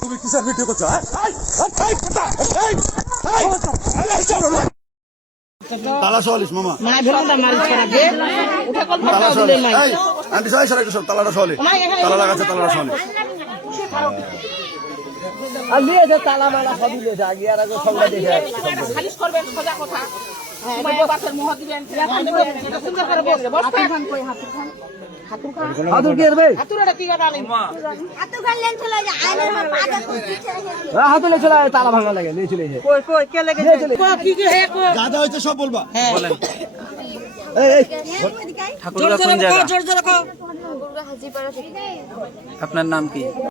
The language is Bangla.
তুমি কিসের ভিডিও করছো? তালা সলিস মামা আন্টি সাই সারা সব তালাটা সলে তালা লাগাচ্ছে তালাটা সলে আর নিয়েছে তালা মালা সবই নিয়েছে আগে আর আগে সব দেখে খালিশ করবেন সোজা কথা তোমার বাসের মোহ দিবেন সুন্দর করে বলবে হাতুর খান কই হাতুর খান হাতুর খান হাতুর কি করবে হাতুরটা কি গানা নেই হাতুর খান লেন চলে যায় আইনের মা পাটা পিছে হাতুলে চলে তালা ভাঙা লাগে নিয়ে চলে যায় কই কই কে লাগে কি কি হে কই গাদা হইছে সব বলবা বলেন এই ঠাকুরদা কোন জায়গা? হাজিপাড়া থেকে আপনার নাম কি?